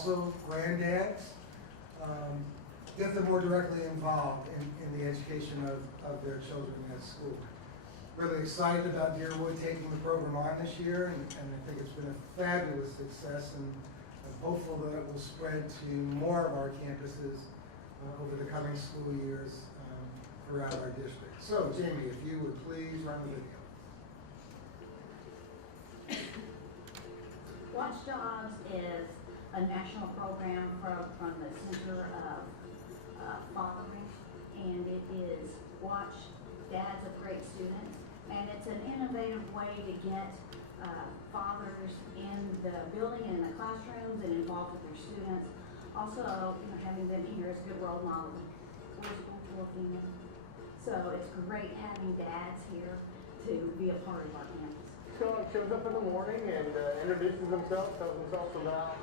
also granddads, get them more directly involved in the education of their children at school. Really excited about Deerwood taking the program on this year, and I think it's been a fabulous success, and I'm hopeful that it will spread to more of our campuses over the coming school years throughout our district. So, Jamie, if you would please run the video. Watchdogs is a national program from the Center of Fathering, and it is Watch Dads of Great Students, and it's an innovative way to get fathers in the building and in the classrooms and involved with their students. Also, having them here is a good role model for school for females. So it's great having dads here to be a part of our campus. Shows up in the morning and introduces themselves, tells themselves about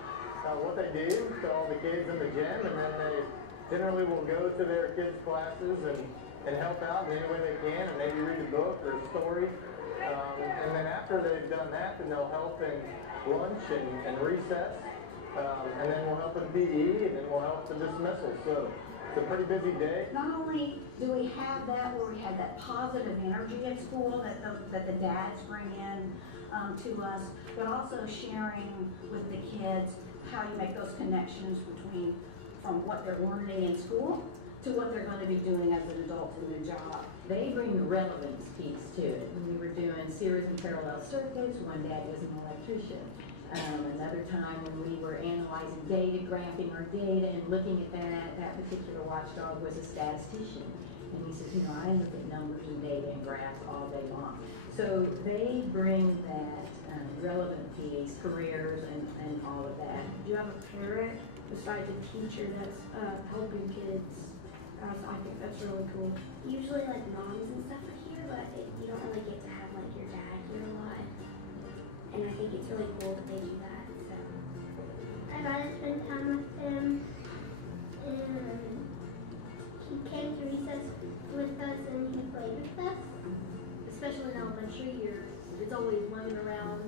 what they do to all the kids in the gym, and then they generally will go to their kids' classes and help out in any way they can, and maybe read a book or a story. And then after they've done that, then they'll help in lunch and recess, and then we'll help in PE, and then we'll help the dismissal. So it's a pretty busy day. Not only do we have that where we have that positive energy at school that the dads bring in to us, but also sharing with the kids how you make those connections from what they're learning in school to what they're going to be doing as an adult in their job. They bring the relevance piece to it. When we were doing series and parallel circuits, one dad was an electrician. Another time when we were analyzing data, graphing our data and looking at that particular watchdog was a statistician. And he says, I look at numbers and data and graphs all day long. So they bring that relevant piece, careers and all of that. Do you have a parent besides a teacher that's helping kids? I think that's really cool. Usually like moms and stuff are here, but you don't really get to have like your dad here a lot. And I think it's really cool that they do that. So I got to spend time with him, and he came to recess with us and he played with us. Especially in elementary, it's always running around,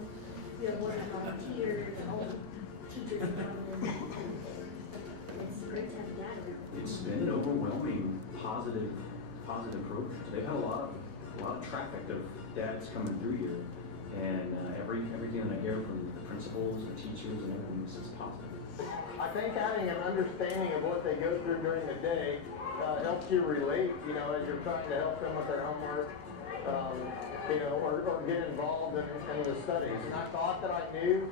one of the volunteers, all the teachers around. It's great to have a dad around. It's been an overwhelming positive program. They've had a lot of traffic of dads coming through here, and everything that I hear from the principals, the teachers, and everyone is positive. I think having an understanding of what they go through during the day helps you relate, as you're trying to help them with their homework, or get involved in the studies. And I thought that I knew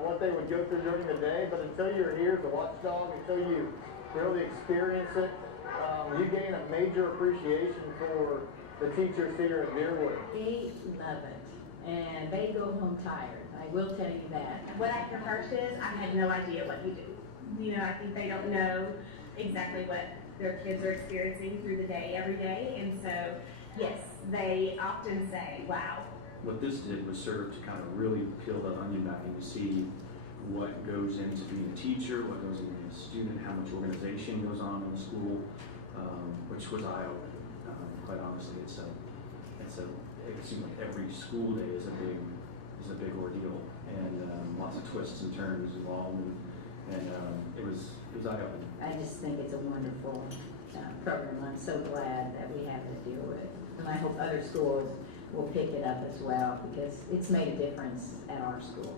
what they would go through during the day, but until you're here as a watchdog, until you really experience it, you gain a major appreciation for the teachers here at Deerwood. They love it, and they go home tired. I will tell you that. What I hear first is I had no idea what you do. I think they don't know exactly what their kids are experiencing through the day, every day, and so yes, they often say, wow. What this did was serve to kind of really peel the onion back and see what goes into being a teacher, what goes into being a student, how much organization goes on in the school, which was eye-opening. Quite honestly, it seemed like every school day is a big ordeal, and lots of twists and turns involved, and it was eye-opening. I just think it's a wonderful program. I'm so glad that we have to deal with it. And I hope other schools will pick it up as well, because it's made a difference at our school.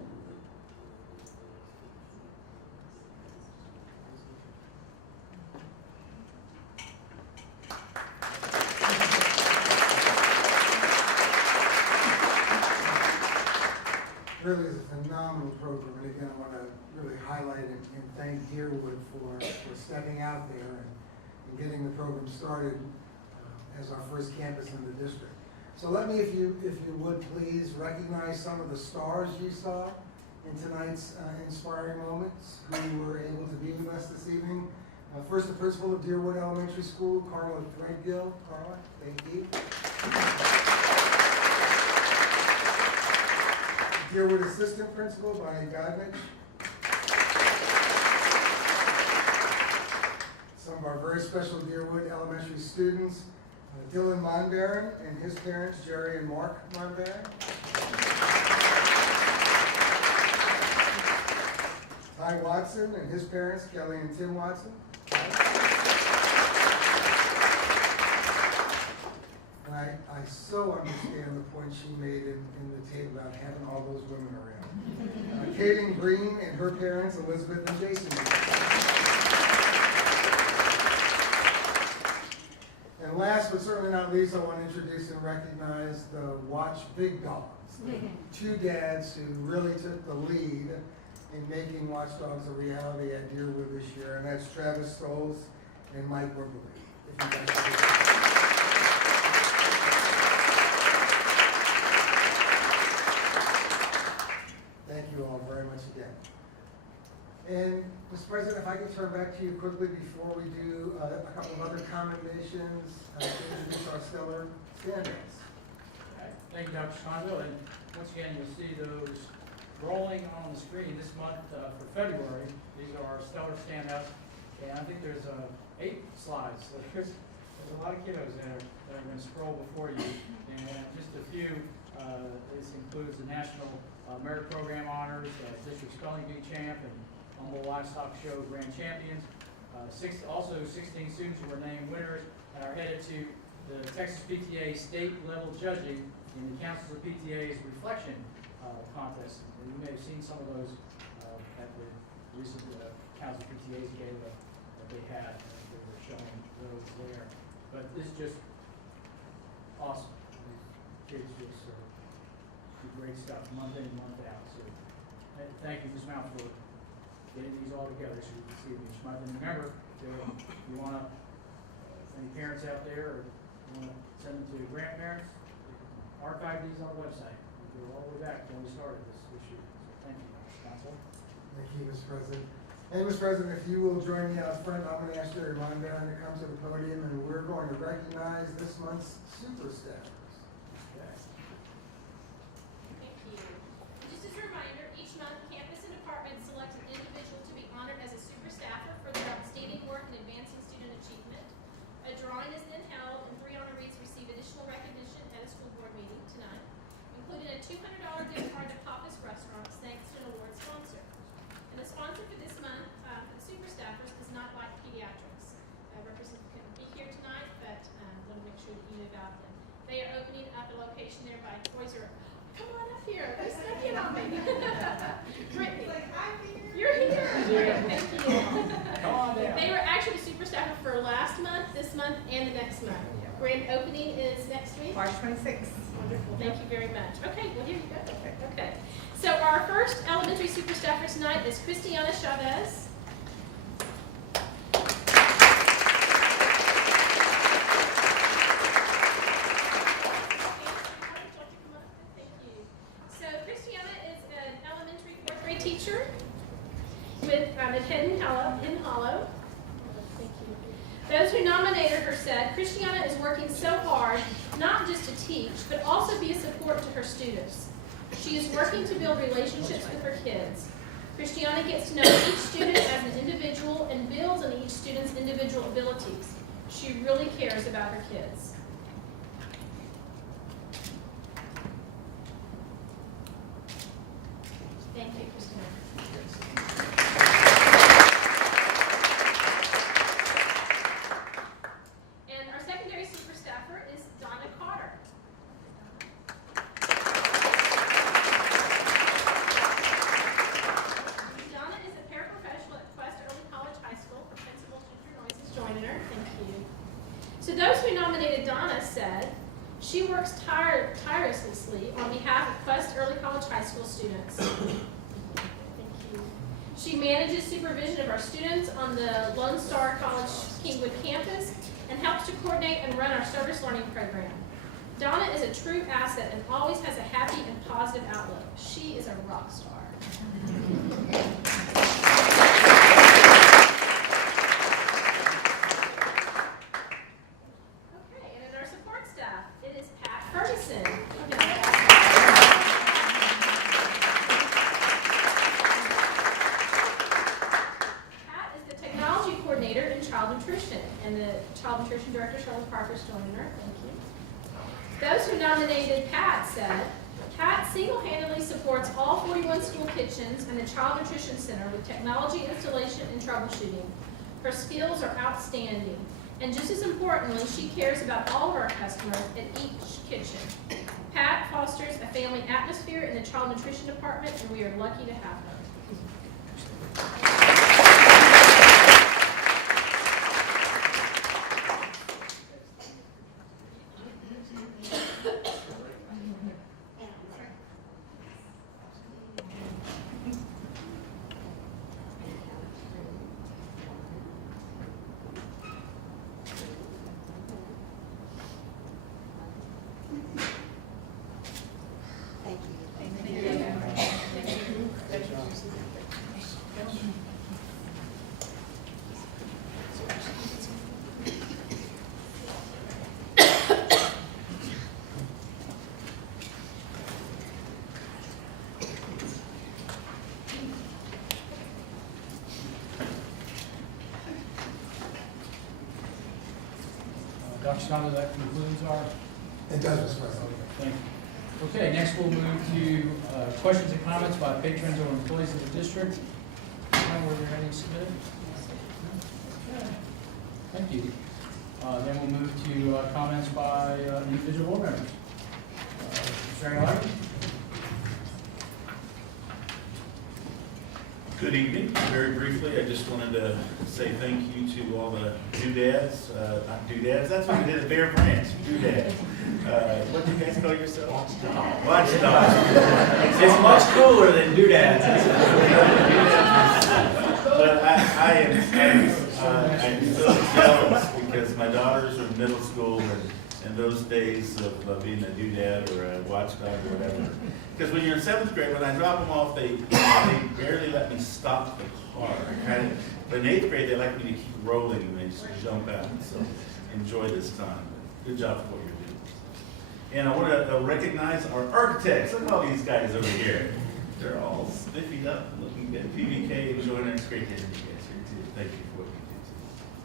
Really is a phenomenal program, and again, I want to really highlight and thank Deerwood for stepping out there and getting the program started as our first campus in the district. So let me, if you would please, recognize some of the stars you saw in tonight's inspiring moments who were able to be with us this evening. First, the principal of Deerwood Elementary School, Carla Threadgill. Carla, thank you. Deerwood Assistant Principal, Bonnie Godmich. Some of our very special Deerwood Elementary students, Dylan Monbaron and his parents, Jerry and Mark Monbaron. Ty Watson and his parents, Kelly and Tim Watson. And I so understand the point she made in the tape about having all those women around. Kaden Green and her parents, Elizabeth and Jason. And last but certainly not least, I want to introduce and recognize the Watch Big Dogs. The two dads who really took the lead in making Watch Dogs a reality at Deerwood this year, and that's Travis Stolz and Mike Wimberly. If you guys could. Thank you all very much again. And Mr. President, if I could turn back to you quickly before we do a couple of other commendations to introduce our stellar standouts. Okay. Thank you, Dr. Schneider. And once again, you'll see those rolling on the screen this month for February. These are our stellar standouts. And I think there's 8 slides. So there's a lot of kiddos that are going to scroll before you. And just a few, this includes the National Merit Program Honors, District Spelling Bee Champ, and Humboldt Livestock Show Grand Champions. Also 16 students who were named winners and are headed to the Texas PTA state level judging in the Councils of PTA's reflection contest. And you may have seen some of those at the recent Council of PTA's gala that they had. They were showing those there. But this is just awesome. These kids just do great stuff month in and month out. So thank you, Ms. Mount, for getting these all together so you can see them each month. And remember, if you want to, any parents out there, or you want to send them to grandparents, you can archive these on the website. We'll go all the way back when we started this year. So thank you, Council. Thank you, Mr. President. And Mr. President, if you will join me out front, I'm going to ask Jerry Mondown to come to the podium, and we're going to recognize this month's super staffers. Thank you. Just as a reminder, each month campus and department select an individual to be honored as a super staffer for their outstanding work in advancing student achievement. A drawing is then held, and 3 honorees receive additional recognition at a school board meeting tonight, including a $200 gift card to Papa's Restaurants thanks to an award sponsor. And the sponsor for this month for the super staffers is Not Like Pediatrics. Representative couldn't be here tonight, but want to make sure that you know about them. They are opening up a location there by Toys R Us. Come on up here. They snuck in on me. Brittany. You're here. Thank you. Come on down. They were actually super staffer for last month, this month, and the next month. Grand opening is next week. March 26th. Wonderful. Thank you very much. Okay, well, here you go. Okay. So our first elementary super staffer tonight is Christiana Chavez. So Christiana is an elementary 4th grade teacher with at Hidden Hollow. Thank you. Those who nominated her said, Christiana is working so hard, not just to teach, but also be a support to her students. She is working to build relationships with her kids. Christiana gets to know each student as an individual and builds on each student's individual abilities. She really cares about her kids. Thank you, Christina. And our secondary super staffer is Donna Carter. Donna is a paraprofessional at Quest Early College High School. Principal Ginger Noyes is joining her. Thank you. So those who nominated Donna said, she works tirelessly on behalf of Quest Early College High School students. Thank you. She manages supervision of our students on the Lone Star College Kingwood campus and helps to coordinate and run our service learning program. Donna is a true asset and always has a happy and positive outlook. She is a rock star. Okay, and in our support staff, it is Pat Ferguson. Pat is the technology coordinator in child nutrition, and the child nutrition director, Charlotte Parker, is joining her. Thank you. Those who nominated Pat said, Pat single-handedly supports all 41 school kitchens and the Child Nutrition Center with technology installation and troubleshooting. Her skills are outstanding. And just as importantly, she cares about all of our customers at each kitchen. Pat fosters a family atmosphere in the Child Nutrition Department, and we are lucky to have her. Dr. Scott, that concludes our. It does, Mr. President. Thank you. Okay, next we'll move to questions and comments by patrons or employees of the district. Were there any submitted? Okay. Thank you. Then we'll move to comments by individual board members. Mr. Ariel? Good evening. Very briefly, I just wanted to say thank you to all the doodads, not doodads, that's what we did at Bear Branch, doodads. What do you guys call yourselves? Watchdogs. It's much cooler than doodads. But I'm so jealous because my daughters are in middle school and those days of being a doodad or a watchdog or whatever. Because when you're in 7th grade, when I drop them off, they barely let me stop the car. But in 8th grade, they like me to keep rolling and they just jump out. So enjoy this time. Good job for what you're doing. And I want to recognize our architects. Look at all these guys over here. They're all spiffied up, looking good. PBK, enjoying it. It's great to have you guys here too. Thank you for what you do too.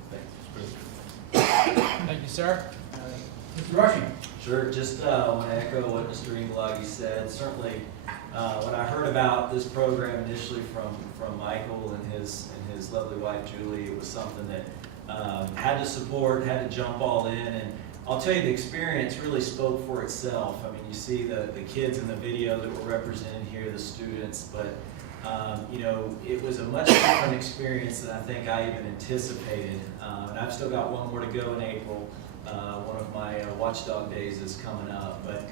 Thanks, Mr. President. Thank you, sir. Mr. Rushing. Sure, just want to echo what Mr. Inglagi said. Certainly, when I heard about this program initially from Michael and his lovely wife Julie, it was something that had to support, had to jump all in. And I'll tell you, the experience really spoke for itself. I mean, you see the kids in the video that were represented here, the students, but you know, it was a much different experience than I think I even anticipated. And I've still got one more to go in April. One of my watchdog days is coming up. But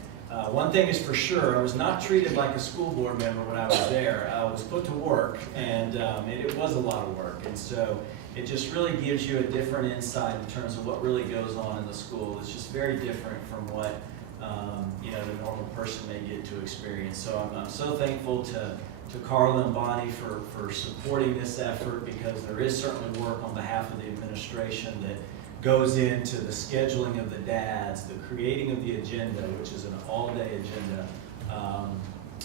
one thing is for sure, I was not treated like a school board member when I was there. I was put to work, and it was a lot of work. And so it just really gives you a different insight in terms of what really goes on in the school. It's just very different from what you know, the normal person may get to experience. So I'm so thankful to Carla and Bonnie for supporting this effort, because there is certainly work on behalf of the administration that goes into the scheduling of the dads, the creating of the agenda, which is an all-day agenda,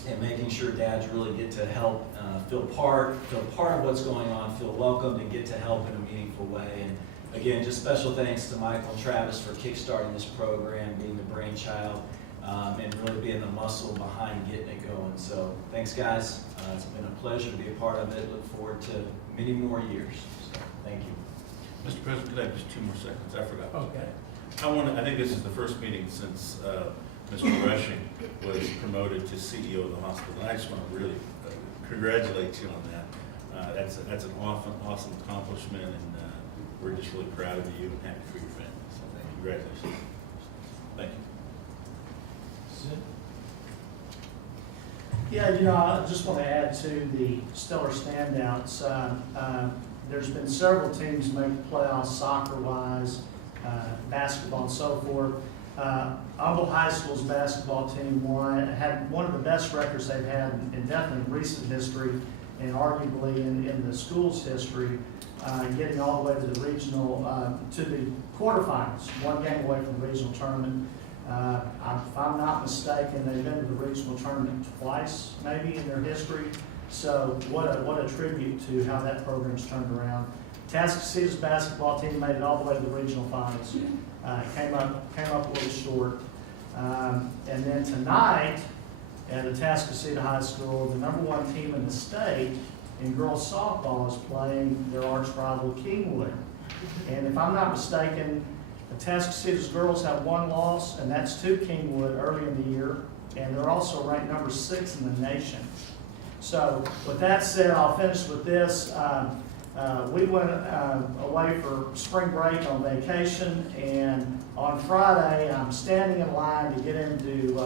and making sure dads really get to help feel part of what's going on, feel welcomed, and get to help in a meaningful way. And again, just special thanks to Michael and Travis for kickstarting this program, being the brainchild, and really being the muscle behind getting it going. So thanks, guys. It's been a pleasure to be a part of it. Look forward to many more years. So thank you. Mr. President, could I have just 2 more seconds? I forgot. Okay. I think this is the first meeting since Mr. Rushing was promoted to CEO of the hospital. And I just want to really congratulate you on that. That's an awesome accomplishment, and we're just really proud of you and happy for your family. So congratulations. Thank you. Yeah, you know, I just want to add to the stellar standouts. There's been several teams make the playoffs soccer-wise, basketball and so forth. Humble High School's basketball team had one of the best records they've had in definitely recent history, and arguably in the school's history, getting all the way to the regional, to the quarterfinals, one game away from the regional tournament. If I'm not mistaken, they've been to the regional tournament twice, maybe, in their history. So what a tribute to how that program's turned around. Tascasitas basketball team made it all the way to the regional finals. Came up a little short. And then tonight, at Atascocita High School, the #1 team in the state in girls softball is playing their arch rival Kingwood. And if I'm not mistaken, Atascocita's girls have 1 loss, and that's to Kingwood early in the year, and they're also ranked #6 in the nation. So with that said, I'll finish with this. We went away for spring break on vacation, and on Friday, I'm standing in line to get into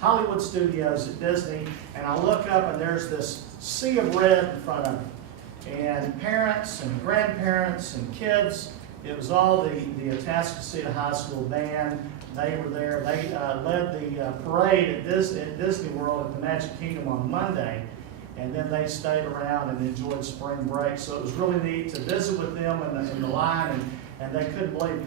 Hollywood Studios at Disney, and I look up and there's this sea of red in front of me. And parents and grandparents and kids, it was all the Atascocita High School band. They were there. They led the parade at Disney World at the Magic Kingdom on Monday. And then they stayed around and enjoyed spring break. So it was really neat to visit with them in the line, and they couldn't believe.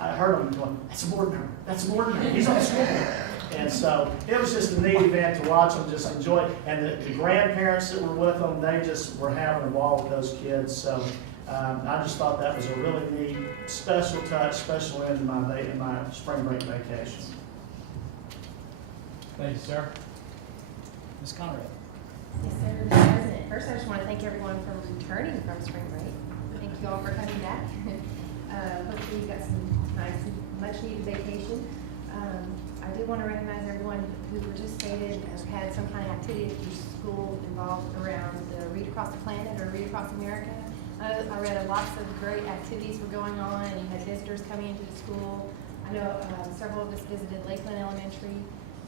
I heard them going, "That's a board member. That's a board member. He's on the school board." And so it was just a neat event to watch them just enjoy. And the grandparents that were with them, they just were having a ball with those kids. So I just thought that was a really neat, special touch, special end to my spring break vacation. Thank you, sir. Ms. Conrad. Yes, sir, Mr. President. First, I just want to thank everyone for returning from spring break. Thank you all for coming back. Hopefully you got some nice, much-needed vacation. I do want to recognize everyone who participated and had some kind of activity at your school involved around the Read Across the Planet or Read Across America. I read lots of great activities were going on, and you had visitors coming into the school. I know several of us visited Lakeland Elementary,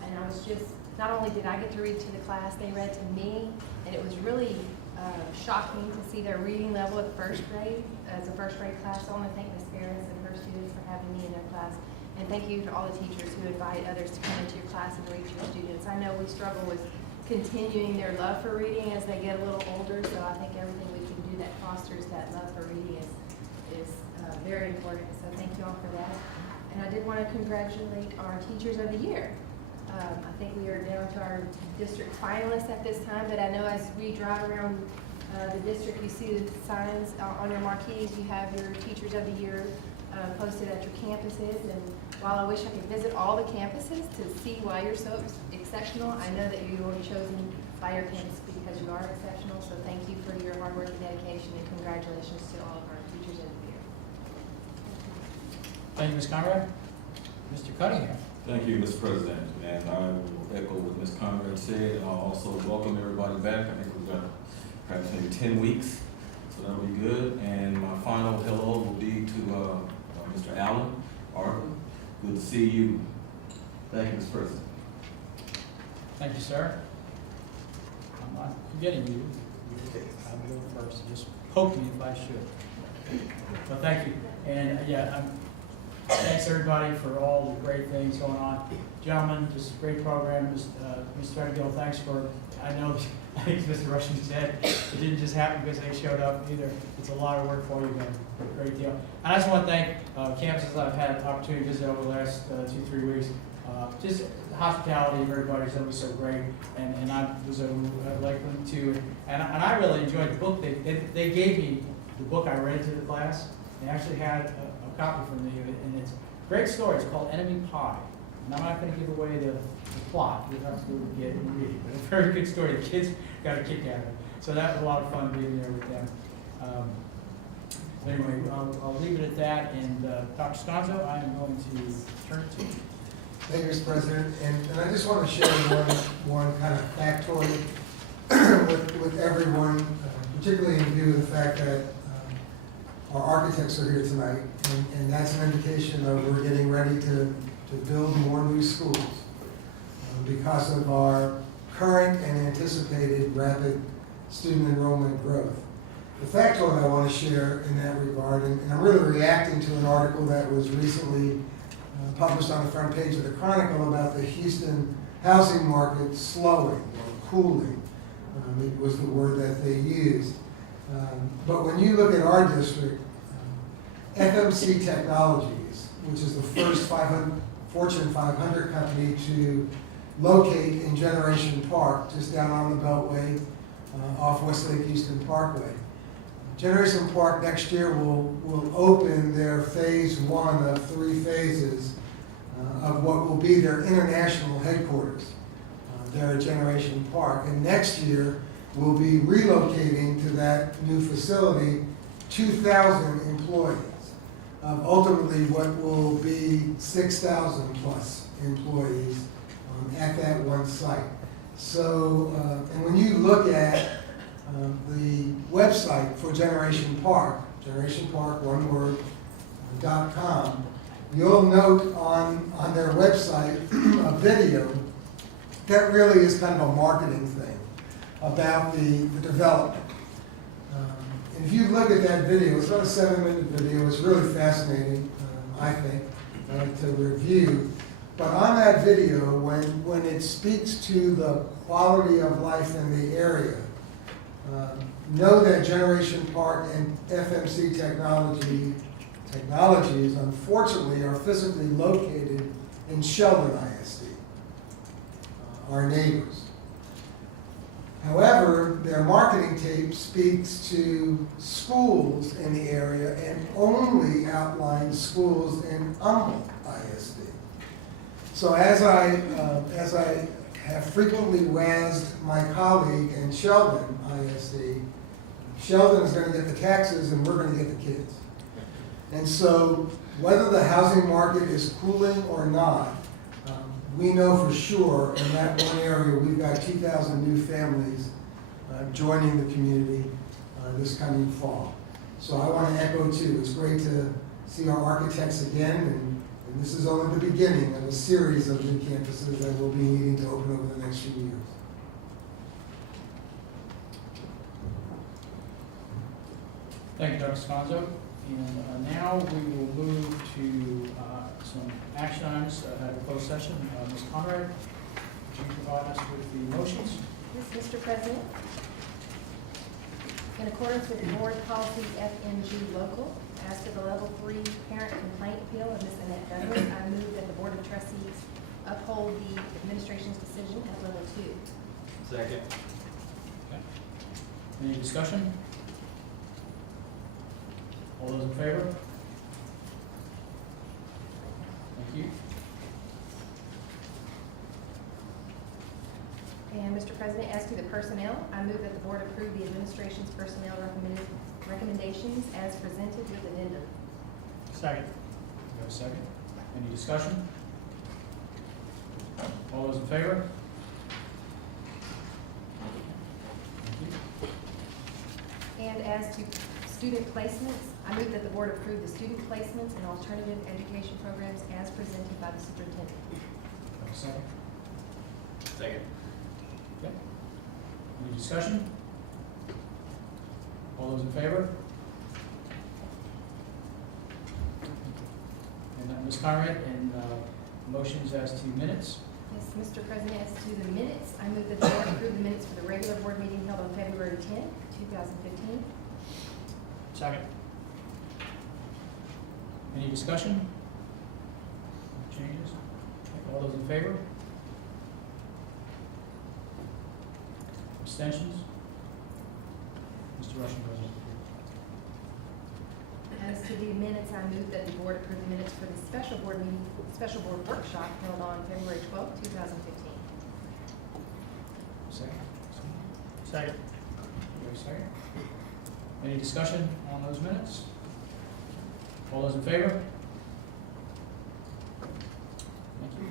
and I was just, not only did I get to read to the class, they read to me, and it was really shocking to see their reading level at the first grade. As a first grade class, I want to thank Ms. Ferris and her students for having me in their class. And thank you to all the teachers who invite others to come into your class and read to your students. I know we struggle with continuing their love for reading as they get a little older, so I think everything we can do that fosters that love for reading is very important. So thank you all for that. And I did want to congratulate our Teachers of the Year. I think we are down to our district finalists at this time, but I know as we drive around the district, you see the signs on your marquees, you have your Teachers of the Year posted at your campuses. And while I wish I could visit all the campuses to see why you're so exceptional, I know that you were chosen by your campus because you are exceptional. So thank you for your hard work and dedication, and congratulations to all of our Teachers of the Year. Thank you, Ms. Conrad. Mr. Cunningham. Thank you, Mr. President, and I will echo what Ms. Conrad said. I'll also welcome everybody back. I think we've got perhaps maybe 10 weeks, so that'll be good. And my final hello will be to Mr. Allen Arden. Good to see you. Thank you, Mr. President. Thank you, sir. I'm not forgetting you. I'll go first. Just poke me if I should. Well, thank you. And thanks everybody for all the great things going on. Gentlemen, just a great program. Mr. Threadgill, thanks for, I know, I think Mr. Rushing said, it didn't just happen because they showed up either. It's a lot of work for you, but a great deal. And I just want to thank campuses I've had the opportunity to visit over the last 2-3 weeks. Just the hospitality of everybody's always so great. And I was over Lakeland too. And I really enjoyed the book. They gave me the book I read to the class. They actually had a copy from me, and it's a great story. It's called Enemy Pie. And I'm not going to give away the plot. You have to go get it and read it. But it's a very good story. The kids got a kick out of it. So that was a lot of fun being there with them. Anyway, I'll leave it at that. And Dr. Sconzo, I am going to turn it to you. Thank you, Mr. President. And I just want to share one kind of factoid with everyone, particularly in view of the fact that our architects are here tonight, and that's an indication of we're getting ready to build more new schools because of our current and anticipated rapid student enrollment growth. The factoid I want to share in that regard, and I'm really reacting to an article that was recently published on the front page of the Chronicle about the Houston housing market slowing or cooling. It was the word that they used. But when you look at our district, FMC Technologies, which is the first Fortune 500 company to locate in Generation Park, just down on the Beltway, off Westlake Houston Parkway. Generation Park next year will open their phase 1 of 3 phases of what will be their international headquarters. there at Generation Park. And next year, we'll be relocating to that new facility 2,000 employees. Ultimately, what will be 6,000 plus employees at that one site. So, and when you look at the website for Generation Park, one word, .com, you'll note on their website a video that really is kind of a marketing thing about the development. And if you look at that video, it's about a 7-minute video. It's really fascinating, I think, to review. But on that video, when it speaks to the quality of life in the area, know that Generation Park and FMC Technologies, unfortunately, are physically located in Sheldon ISD, our neighbors. However, their marketing tape speaks to schools in the area and only outlines schools in Humboldt ISD. So as I have frequently razzed my colleague in Sheldon ISD, Sheldon is going to get the taxes and we're going to get the kids. And so whether the housing market is cooling or not, we know for sure in that one area we've got 2,000 new families joining the community this coming fall. So I want to echo too, it's great to see our architects again, and this is only the beginning of a series of new campuses that we'll be needing to open over the next few years. Thank you, Dr. Sconzo. And now we will move to some action items at a closed session. Ms. Conrad, would you provide us with the motions? Yes, Mr. President. In accordance with Board Policy FNG Local, as to the Level 3 Parent Complaint Appeal of Ms. Annette Douglas, I move that the Board of Trustees uphold the administration's decision at Level 2. Second. Okay. Any discussion? All those in favor? Thank you. And Mr. President, as to the personnel, I move that the board approve the administration's personnel recommendations as presented with addendum. Second. We have a second. Any discussion? All those in favor? Thank you. And as to student placements, I move that the board approve the student placements and alternative education programs as presented by the superintendent. Have a second. Second. Okay. Any discussion? All those in favor? And Ms. Conrad, and motions as to minutes? Yes, Mr. President, as to the minutes, I move that the board approve the minutes for the regular board meeting held on February 10, 2015. Second. Any discussion? Changes? Okay, all those in favor? Abstentions? Mr. Rushing goes over. As to the minutes, I move that the board approve the minutes for the special board meeting, special board workshop held on February 12, 2015. Second. Second. Wait a second. Any discussion on those minutes? All those in favor? Thank you.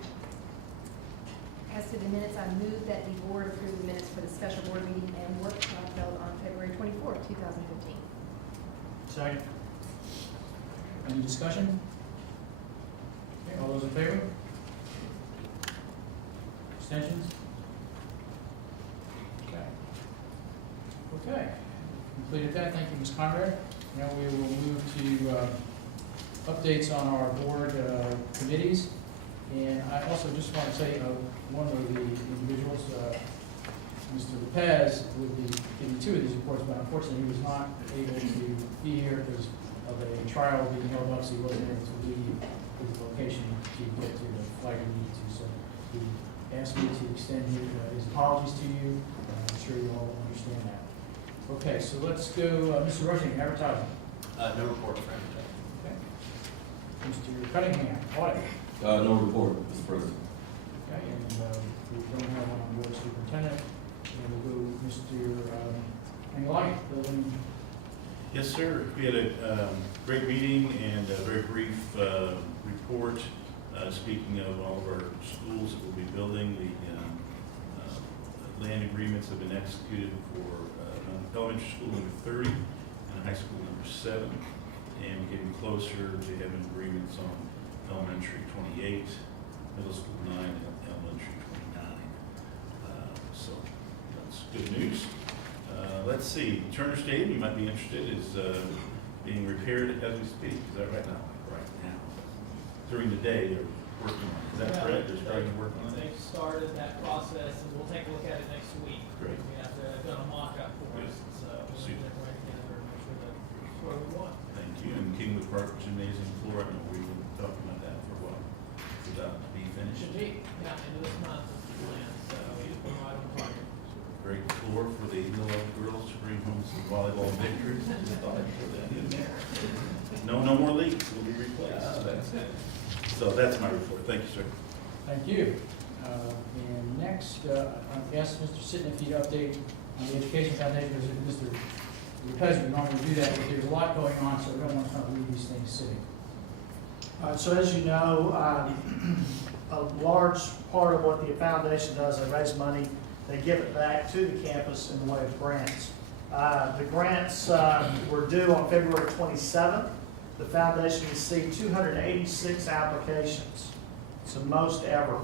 As to the minutes, I move that the board approve the minutes for the special board meeting and workshop held on February 24, 2015. Second. Any discussion? Okay, all those in favor? Abstentions? Okay. Okay, completed that. Thank you, Ms. Conrad. Now we will move to updates on our board committees. And I also just want to say, one of the individuals, Mr. Lopez, would be giving two of these reports, but unfortunately he was not able to be here because of a trial being held up, so he wasn't able to leave his location to get to the flight he needed to. So he asked me to extend his apologies to you. I'm sure you all understand that. Okay, so let's go, Mr. Rushing, advertising. No report for advertising. Okay. Mr. Cunningham, audit. No report, Mr. President. Okay, and we don't have one on board superintendent, and we'll go with Mr. Angeloni, building. Yes, sir. We had a great meeting and a very brief report. Speaking of all of our schools that we'll be building, the land agreements have been executed for elementary school number 30 and high school number 7. And we're getting closer to having agreements on elementary 28, middle school 9, and elementary 29. So that's good news. Let's see, Turner Stadium, you might be interested, is being repaired as we speak. Is that right now? Right now. During the day, they're working on it. Is that correct? They're starting to work on it? They've started that process, and we'll take a look at it next week. Great. We have to have done a mock-up for Good. us, so we'll Super. get it right together and make sure that it's where we want. Thank you. And Kingwood Park Gymnasium floor, I know we've been talking about that for a while. It's about to be finished. Should be, yeah, end of this month is the plan, so we're right on target. Great floor for the Eagle girls to bring home some volleyball victories. Just thought I'd put that in there. No more leaks. Will be replaced. That's it. So that's my report. Thank you, sir. Thank you. And next, I guess, Mr. Sitton, if you'd update on the Education Foundation, because we normally do that, but there's a lot going on, so we don't want to kind of leave these things sitting. So as you know, a large part of what the foundation does, they raise money, they give it back to the campus in the way of grants. The grants were due on February 27th. The foundation received 286 applications. It's the most ever.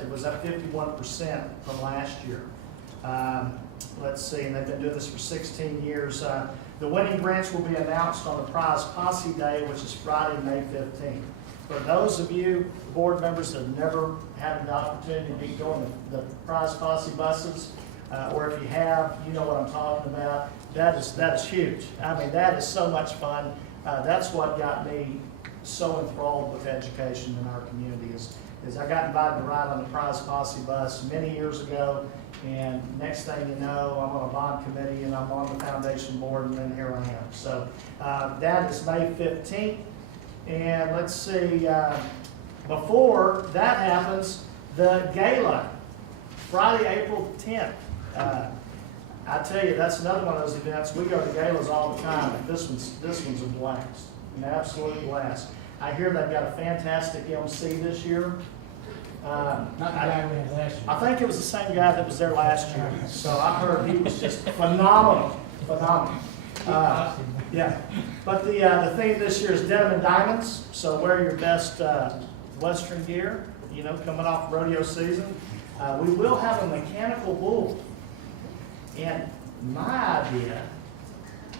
It was up 51% from last year. Let's see, and they've been doing this for 16 years. The winning grants will be announced on the Prize Posse Day, which is Friday, May 15th. For those of you, board members that have never had an opportunity to go on the Prize Posse buses, or if you have, you know what I'm talking about. That is huge. I mean, that is so much fun. That's what got me so enthralled with education in our community is I got invited to ride on the Prize Posse bus many years ago, and next thing you know, I'm on a bond committee and I'm on the foundation board, and then here I am. So that is May 15th, and let's see, before that happens, the gala, Friday, April 10th. I tell you, that's another one of those events. We go to galas all the time, but this one's a blast, an absolute blast. I hear they've got a fantastic MC this year. Not the guy we had last year. I think it was the same guy that was there last year. So I heard he was just phenomenal. Yeah. But the theme this year is denim and diamonds. So wear your best Western gear, coming off rodeo season. We will have a mechanical bull. And my idea,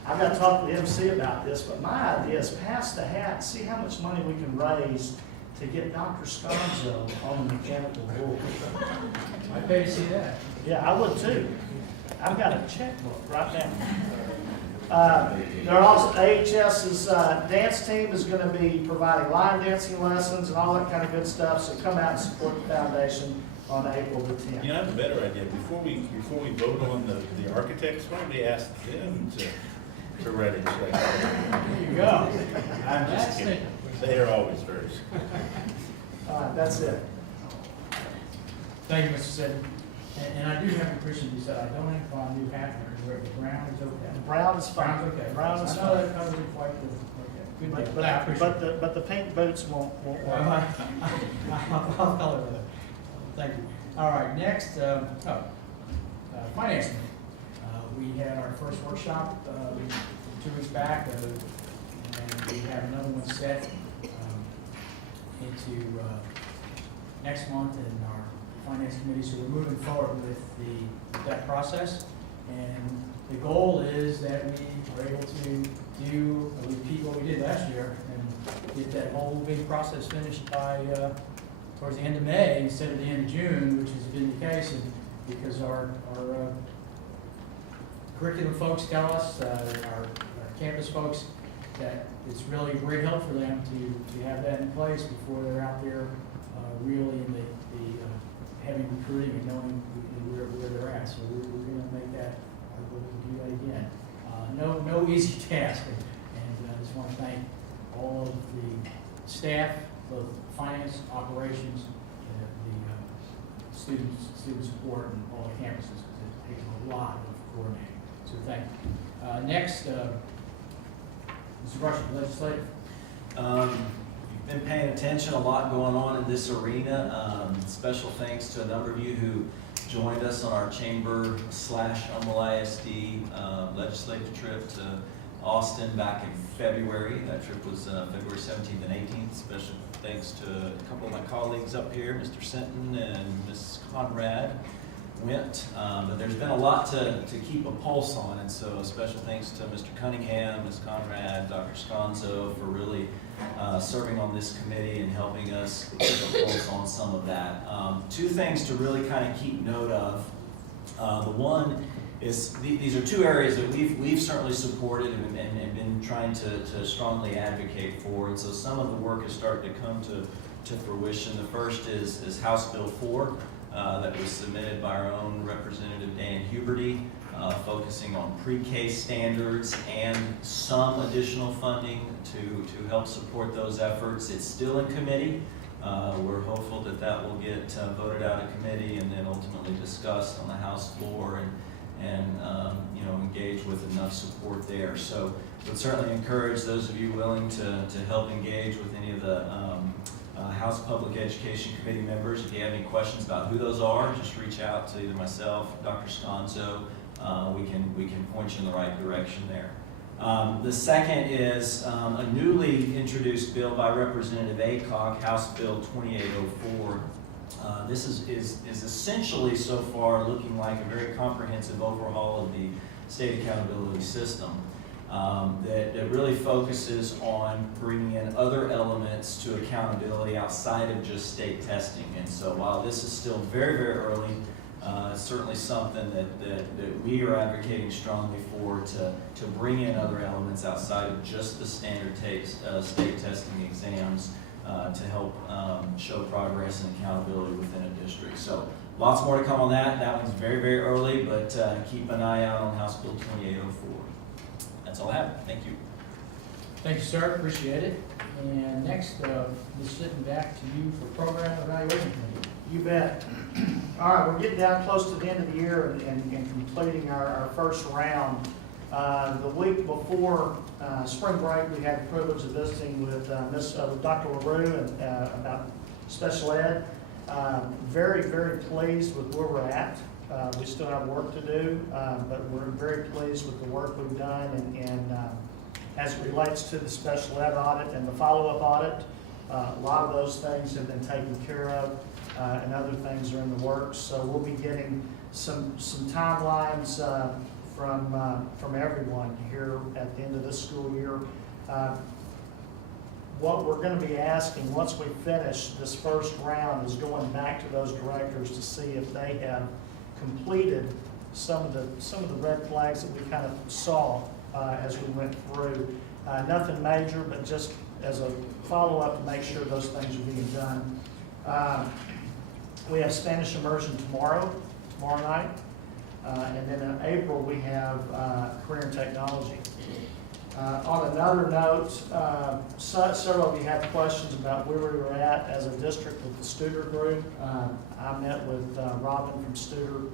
I've got to talk to the MC about this, but my idea is pass the hat, see how much money we can raise to get Dr. Sconzo on the mechanical bull. I'd pay to see that. Yeah, I would too. I've got a checkbook right now. There are also, AHS's dance team is going to be providing line dancing lessons and all that kind of good stuff, so come out and support the foundation on April the 10th. I have a better idea. Before we vote on the architects, why don't we ask them to write a check? There you go. I'm just kidding. They are always first. All right, that's it. Thank you, Mr. Sitton. And I do have a question. You said I don't have to buy a new hat where the brown is okay. Brown is fine. Brown's okay. Brown is I know fine. that covers it quite good. Okay. Good deal. I appreciate But the pink boots won't work. I'll color with it. Thank you. All right, next, finance committee. We had our first workshop 2 weeks back, and we have another one set into next month in our finance committee. So we're moving forward with that process, and the goal is that we are able to repeat what we did last year and get that whole big process finished by towards the end of May instead of the end of June, which has been the case, and because our curriculum folks tell us, our campus folks, that it's really a great help for them to have that in place before they're out there really in the heavy recruiting and knowing where they're at. So we're going to make that our goal to do that again. No easy task, and I just want to thank all of the staff, both finance, operations, the student support and all the campuses, because it takes a lot of coordinating. So thank you. Next, Mr. Rushing, legislative. You've been paying attention, a lot going on in this arena. Special thanks to a number of you who joined us on our chamber/Humble ISD legislative trip to Austin back in February. That trip was February 17th and 18th. Special thanks to a couple of my colleagues up here, Mr. Sinton and Ms. Conrad went. But there's been a lot to keep a pulse on, and so special thanks to Mr. Cunningham, Ms. Conrad, Dr. Sconzo for really serving on this committee and helping us keep a pulse on some of that. Two things to really kind of keep note of. The one is these are two areas that we've certainly supported and been trying to strongly advocate for, and so some of the work is starting to come to fruition. The first is House Bill 4 that was submitted by our own Representative Dan Huberty, focusing on pre-K standards and some additional funding to help support those efforts. It's still in committee. We're hopeful that that will get voted out of committee and then ultimately discussed on the House floor and engage with enough support there. So would certainly encourage those of you willing to help engage with any of the House Public Education Committee members. If you have any questions about who those are, just reach out to either myself, Dr. Sconzo. We can point you in the right direction there. The second is a newly introduced bill by Representative Aycock, House Bill 2804. This is essentially so far looking like a very comprehensive overhaul of the state accountability system that really focuses on bringing in other elements to accountability outside of just state testing. And so while this is still very, very early, it's certainly something that we are advocating strongly for to bring in other elements outside of just the standard state testing exams to help show progress and accountability within a district. So lots more to come on that. That one's very, very early, but keep an eye out on House Bill 2804. That's all I have. Thank you. Thank you, sir. Appreciate it. And next, Ms. Sitton, back to you for program evaluation committee. You bet. All right, we're getting down close to the end of the year and completing our first round. The week before spring break, we had the privilege of visiting with Dr. LaRue about special ed. Very, very pleased with where we're at. We still have work to do, but we're very pleased with the work we've done and as it relates to the special ed audit and the follow-up audit, a lot of those things have been taken care of and other things are in the works. So we'll be getting some timelines from everyone here at the end of this school year. What we're going to be asking once we finish this first round is going back to those directors to see if they have completed some of the red flags that we kind of saw as we went through. Nothing major, but just as a follow-up to make sure those things are being done. We have Spanish immersion tomorrow night. And then in April, we have career and technology. On another note, several of you had questions about where we were at as a district with the Studer group. I met with Robin from Studer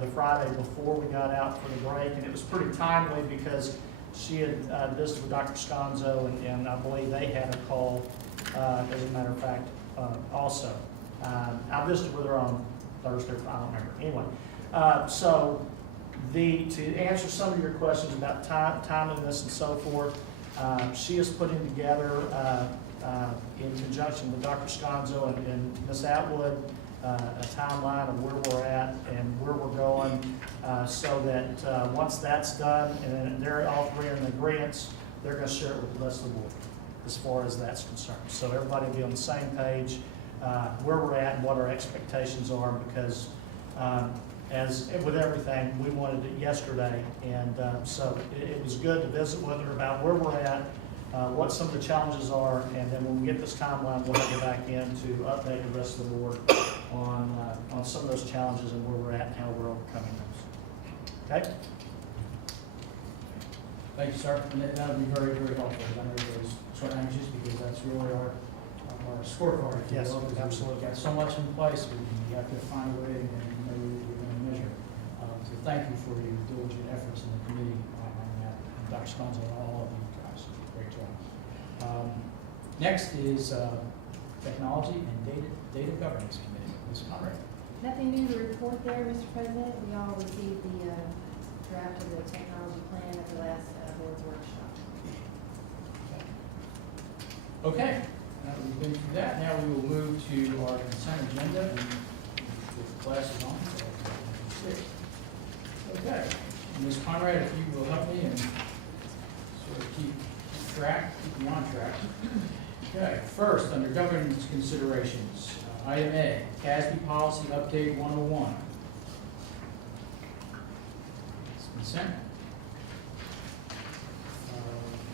the Friday before we got out for the break, and it was pretty timely because she had visited with Dr. Sconzo, and I believe they had a call, as a matter of fact, also. I visited with her on Thursday, I don't remember. Anyway. To answer some of your questions about timeliness and so forth, she is putting together, in conjunction with Dr. Sconzo and Ms. Atwood, a timeline of where we're at and where we're going, so that once that's done and they're all three in agreement, they're going to share it with the rest of the board as far as that's concerned. So everybody will be on the same page where we're at and what our expectations are, because as with everything, we wanted it yesterday, and so it was good to visit with her about where we're at, what some of the challenges are, and then when we get this timeline, we'll have to go back in to update the rest of the board on some of those challenges and where we're at and how we're overcoming those. Okay? Thank you, sir. And that would be very, very helpful. I know everybody's sort of anxious because that's really our or scorecard, if you Yes, will. Because absolutely. we've got so much in place, we have to find a way and know what we're going to measure. So thank you for your diligent efforts in the committee on that. And Dr. Sconzo and all of you guys, great job. Next is Technology and Data Governance Committee. Ms. Conrad. Nothing new to report there, Mr. President. We all received the draft of the technology plan at the last board's workshop. Okay, now that we've been through that, now we will move to our consent agenda and with the glasses on. So I can see. Okay, Ms. Conrad, if you will help me and sort of keep me on track. Okay, first, under governance considerations, item A, CASB Policy Update 101. It's consent.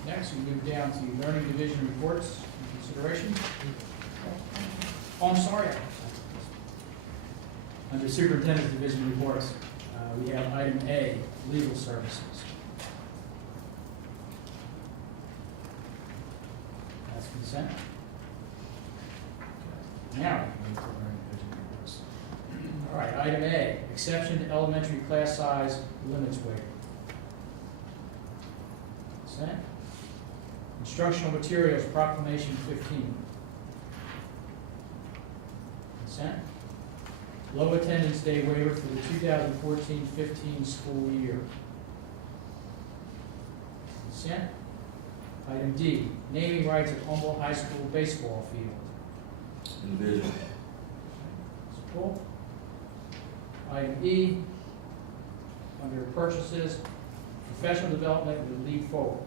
Next, we move down to Learning Division reports and consideration. Oh, I'm sorry. Under Superintendent's Division reports, we have item A, Legal Services. That's consent. Now we can move to Learning Division reports. All right, item A, exception to elementary class size limits waiver. Consent. Instructional Materials Proclamation 15. Consent. Low attendance day waiver for the 2014-15 school year. Consent. Item D, naming rights at Humboldt High School baseball field. Envision. Support. Item E, under purchases, professional development with lead forward.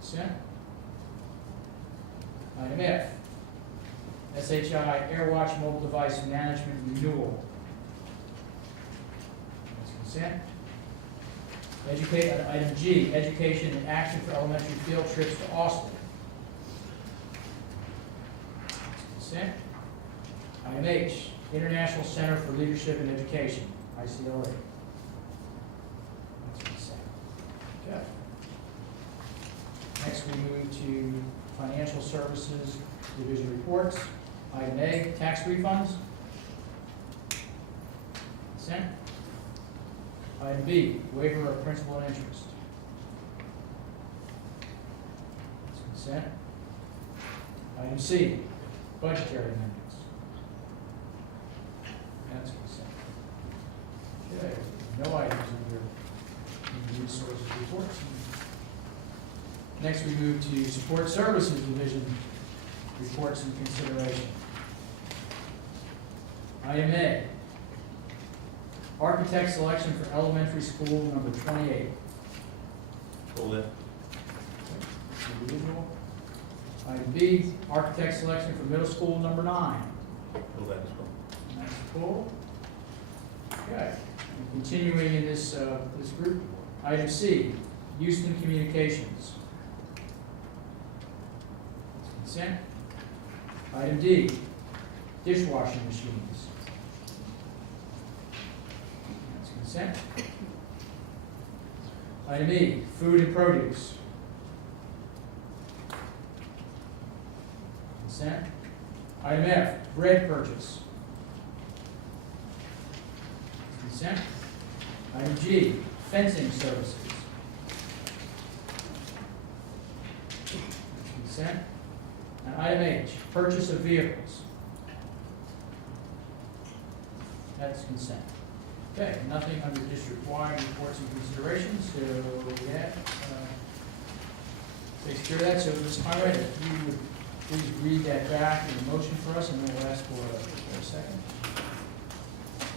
Consent. Item F, SHI AirWatch mobile device management renewal. That's consent. Item G, education and action for elementary field trips to Austin. That's consent. Item H, International Center for Leadership and Education, ICLA. That's consent. Okay. Next, we move to Financial Services Division reports. Item A, tax refunds. Consent. Item B, waiver of principal and interest. That's consent. Item C, budgetary amendments. That's consent. Okay, no items under resources reports. Next, we move to Support Services Division reports and consideration. Item A, architect selection for elementary school number 28. Hold it. Individual. Item B, architect selection for middle school number 9. Hold that as well. That's full. Okay, and continuing in this group. Item C, Houston Communications. Consent. Item D, dishwashing machines. That's consent. Item E, food and produce. Consent. Item F, bread purchase. Consent. Item G, fencing services. Consent. And item H, purchase of vehicles. That's consent. Okay, nothing under district-wide reports and considerations, so that takes care of that. So Ms. Conrad, if you would please read that back in a motion for us, and then we'll ask for a second.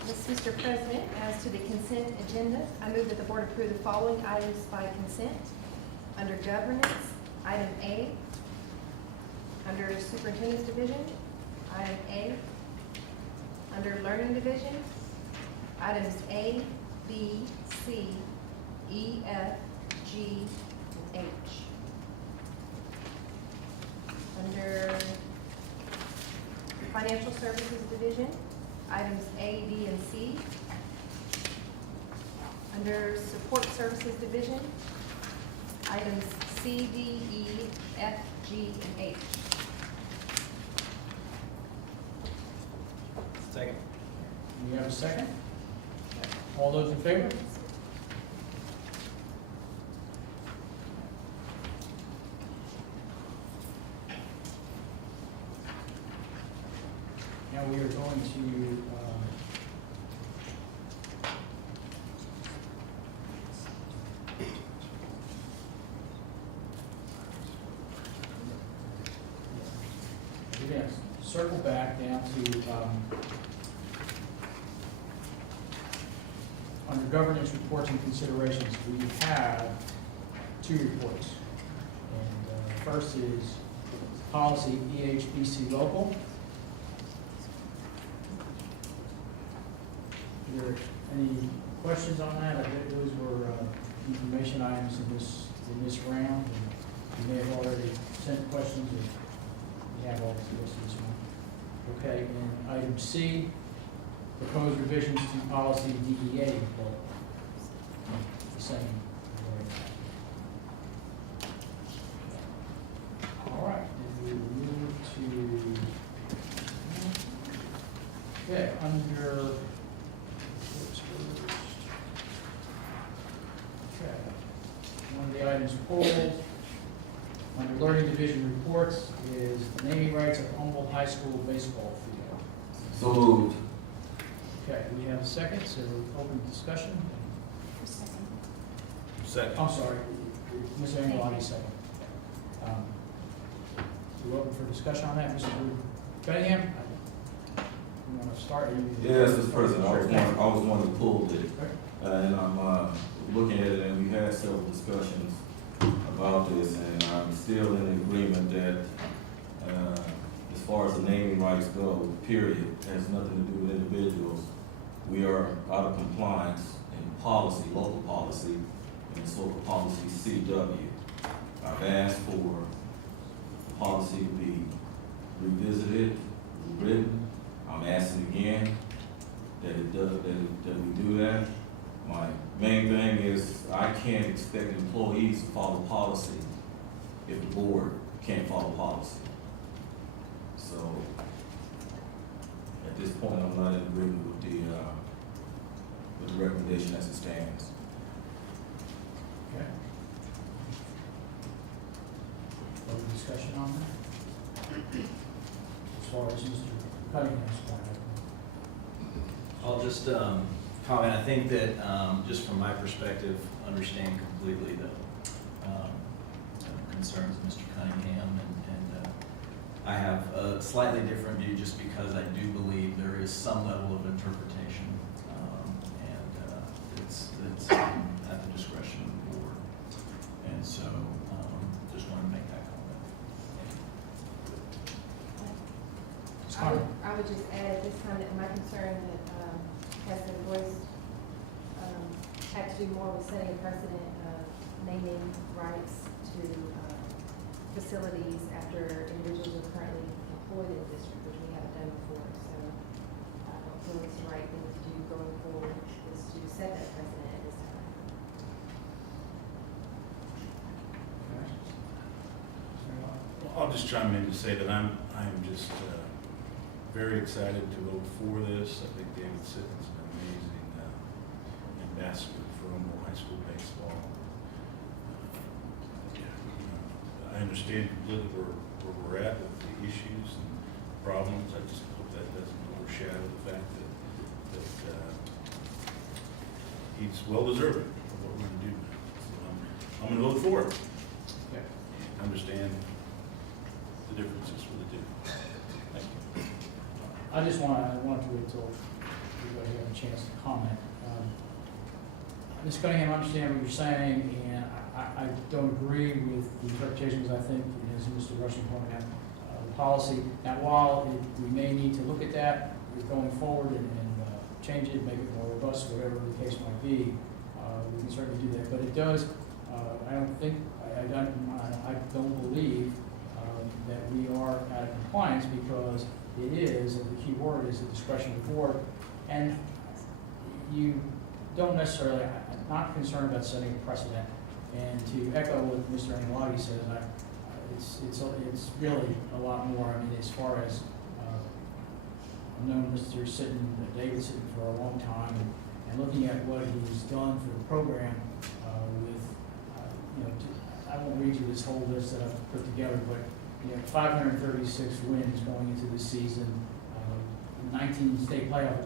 Yes, Mr. President, as to the consent agenda, I move that the board approve the following items by consent. Under governance, item A. Under superintendent's division, item A. Under learning division, items A, B, C, E, F, G, and H. Under financial services division, items A, B, and C. Under support services division, items C, D, E, F, G, and H. Second. Do you have a second? All those in favor? Now we are going to, we're going to circle back down to, under governance reports and considerations, we have 2 reports. And first is policy EHBC local. Are there any questions on that? I think those were information items in this round. And you may have already sent questions, or we have all the rest of this one. Okay, and item C, proposed revisions to policy DEA local. The same. All right, and we will move to, okay, under, okay, one of the items pulled under learning division reports is the naming rights of Humboldt High School baseball field. So moved. Okay, we have a second, so open discussion. Second. I'm sorry, Ms. Angeloni, second. We're open for discussion on that, Mr. Cunningham? You want to start? Yes, Mr. President, I was one who pulled it, and I'm looking at it, and we had several discussions about this, and I'm still in agreement that as far as the naming rights go, period, has nothing to do with individuals. We are out of compliance in policy, local policy, and it's local policy CW. I've asked for the policy to be revisited, rewritten. I'm asking again that it does, that we do that. My main thing is I can't expect employees to follow policy if the board can't follow policy. So at this point, I'm not in agreement with the recommendation as it stands. Okay. Any discussion on that? As far as Mr. Cunningham's point. I'll just comment. I think that just from my perspective, understand completely the concerns of Mr. Cunningham, and I have a slightly different view just because I do believe there is some level of interpretation, and it's at the discretion of the board, and so just wanted to make that comment. I would just add at this time that my concern that has been voiced had to do more with setting a precedent of naming rights to facilities after individuals are currently employed in the district, which we haven't done before. So I don't feel it's the right thing to do going forward is to set that precedent at this time. I'll just chime in to say that I'm just very excited to vote for this. I think David Sitton's an amazing ambassador for Humboldt High School baseball. I understand completely where we're at with the issues and problems. I just hope that doesn't overshadow the fact that he's well deserving of what we're going to do. So I'm going to vote for it. Okay. Understand the differences for the two. Thank you. I want to wait till everybody has a chance to comment. Ms. Cunningham, I understand what you're saying, and I don't agree with the interpretations. I think, as Mr. Rushing pointed out, the policy. Now, while we may need to look at that going forward and change it, make it more robust, whatever the case might be, we can certainly do that. But it does. I don't believe that we are out of compliance because it is, and the key word is the discretion of the board, and you don't necessarily, I'm not concerned about setting a precedent. And to echo what Mr. Angeloni says, it's really a lot more. I mean, as far as, I've known Mr. David Sitton for a long time, and looking at what he's done for the program, with, I won't read you this whole list that I've put together, but, 536 wins going into this season, 19 state playoff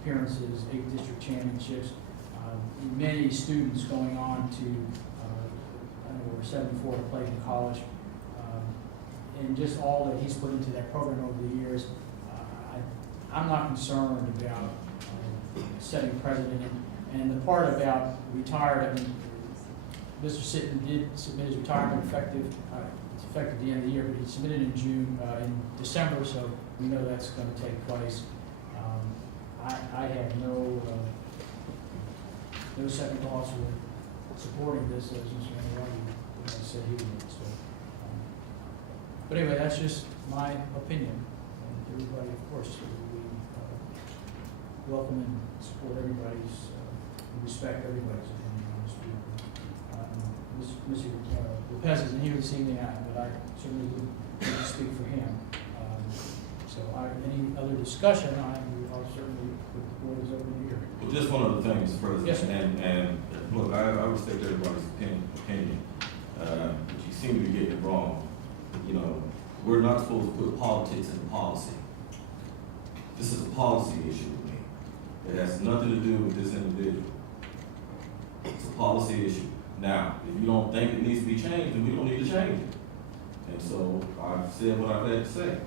appearances, 8 district championships, many students going on to, I know we're 74 to play in college, and just all that he's put into that program over the years. I'm not concerned about setting precedent, and the part about retired, I mean, Mr. Sitton did submit his retirement effective, it's effective at the end of the year, but he submitted in in December, so we know that's going to take place. I have no second thoughts with supporting this, as Mr. Manning said he would. So, but anyway, that's just my opinion. And everybody, of course, we welcome and support everybody's, respect everybody's opinion on this. Mr. Lopez isn't here this evening, but I certainly would speak for him. So any other discussion, I'll certainly, the board is open to hear. Well, just one of the things, President. Yes, sir. And look, I respect everybody's opinion, but you seem to be getting it wrong. We're not supposed to put politics in policy. This is a policy issue with me. It has nothing to do with this individual. It's a policy issue. Now, if you don't think it needs to be changed, then we don't need to change it. And so I've said what I've had to say.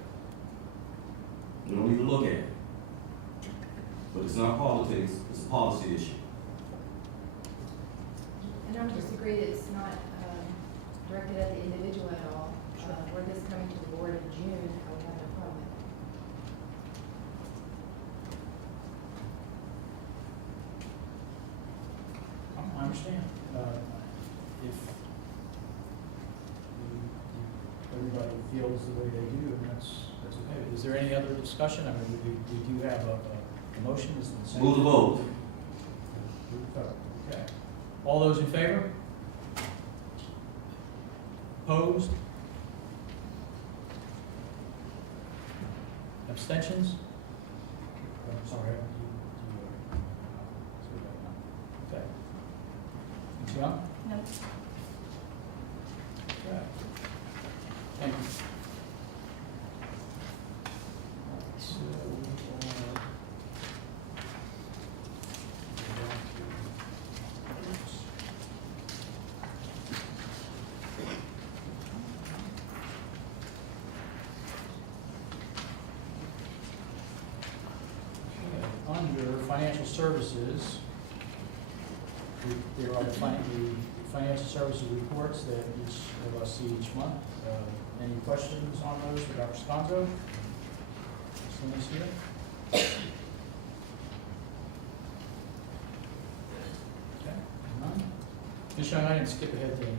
We don't need to look at it. But it's not politics, it's a policy issue. And I would disagree that it's not directed at the individual at all. Were this coming to the board in June, I would have no problem with it. I understand. If everybody feels the way they do, and that's okay. Is there any other discussion? I mean, we do have a motion. Is it the same? Move the vote. Okay. All those in favor? Opposed? Abstentions? I'm sorry. Okay. Ms. Young? No. Okay. Thank you. So, under financial services, there are the financial services reports that each of us see each month. Any questions on those for Dr. Sconzo? Someone's here? Okay, none? Ms. Young, I didn't skip ahead to you.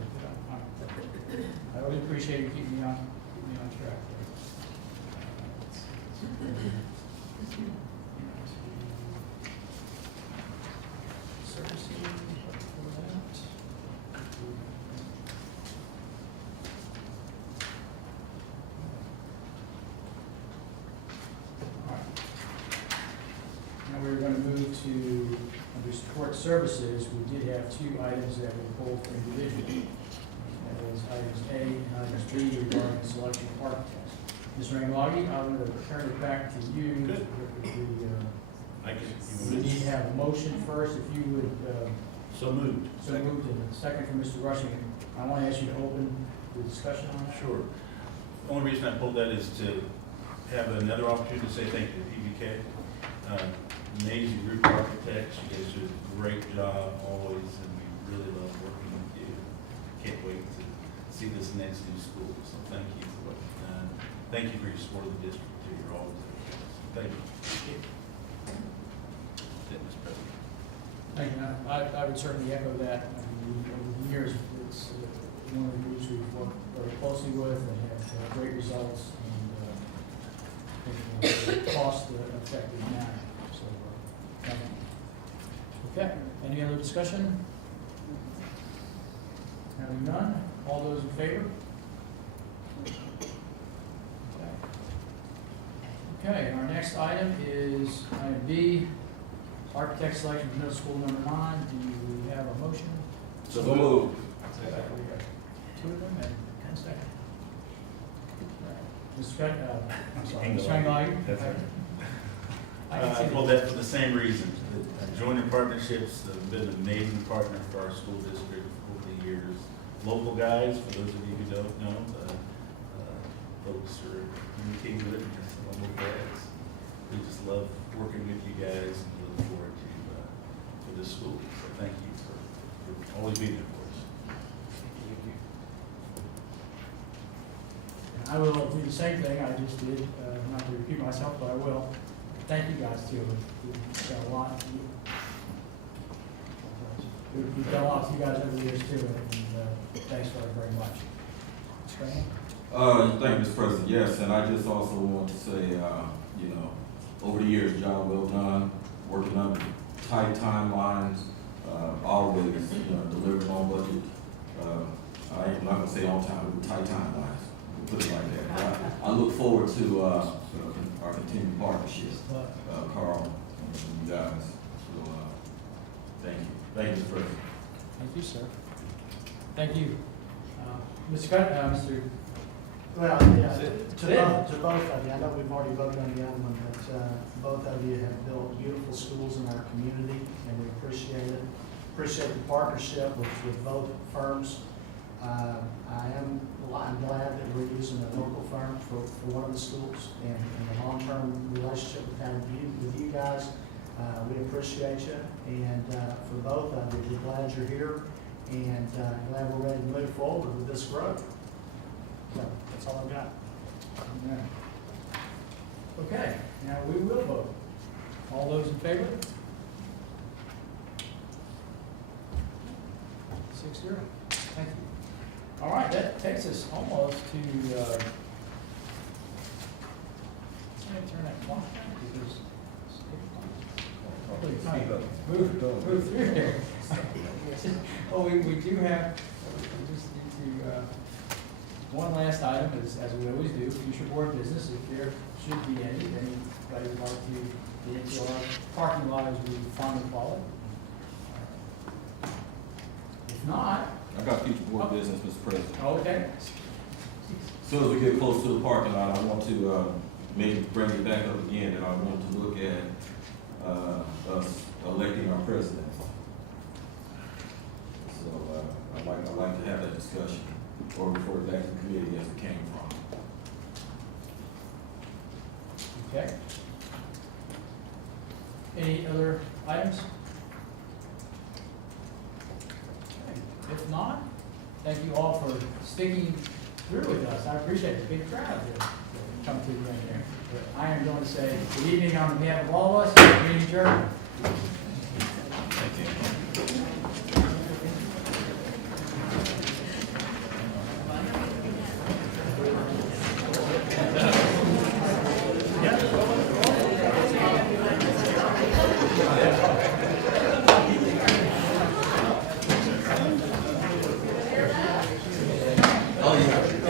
I always appreciate you keeping me on track there. We're going to move to, under support services, we did have 2 items that were pulled for individual. That was items A and items B regarding the selection of architects. Mr. Anglagi, I'm going to turn it back to you. Good. We need to have a motion first, if you would. So moved. So moved, and a second from Mr. Rushing. I want to ask you to open the discussion on that. Sure. The only reason I pulled that is to have another opportunity to say thank you to PBK. Amazing group of architects. You guys do a great job always, and we really love working with you. Can't wait to see this next new school. So thank you for what you've done. Thank you for your support of the district too. You're always there. Thank you. Mr. President. Thank you. I would certainly echo that. I mean, over the years, it's one of the groups we've worked very closely with and have great results and in a cost-effective manner. So, thank you. Okay. Any other discussion? Having none, all those in favor? Okay, our next item is item B, architect selection for middle school number 9. Do we have a motion? So move. We got 2 of them and 10 seconds. Mr. Scott, I'm sorry, Mr. Engelhagen? That's right. I can see Well, that. that's for the same reason. Joining partnerships have been an amazing partner for our school district over the years. Local guys, for those of you who don't know, folks are in the King Witness, local guys. We just love working with you guys and look forward to this school. So thank you for always being there for us. I will do the same thing I just did, not to repeat myself, but I will. Thank you guys too. We've got a lot. We've done a lot for you guys over the years too, and thanks for it very much. Mr. Graham? Thank you, Mr. President. Yes, and I just also want to say, over the years, job well done, working under tight timelines, always, delivering on budget. I'm not gonna say on time, but tight timelines, we'll put it like that. I look forward to, our continued partnership, Carl and you guys. So, thank you. Thank you, Mr. President. Thank you, sir. Thank you. Mr. Scott, Mr. Well, yeah, to both of you, I know we've already voted on the other one, but both of you have built beautiful schools in our community, and we appreciate it. Appreciate the partnership with both firms. I'm glad that we're using a local firm for one of the schools, and the long-term relationship we've had with you guys. We appreciate you, and for both of you, we're glad you're here, and glad we're ready to move forward with this growth. So that's all I've got. Amen. Okay, now we will vote. All those in favor? 6-0. Thank you. All right, that takes us almost to, let me turn that clock down because it's kind of move through there. Oh, we do have, we just need to, one last item is, as we always do, future board business. If there should be any, anybody would like to get into our parking lot as we finally call it. If not, I got future board business, Mr. President. okay. As soon as we get close to the parking lot, I want to maybe bring it back up again, and I want to look at us electing our president. So I'd like to have that discussion, or refer it back to the committee as it came from. Okay. Any other items? Okay. If not, thank you all for sticking through with us. I appreciate it. Big crowd to come to the end here. But I am going to say good evening on behalf of all of us. Meeting adjourned. Oh, yeah.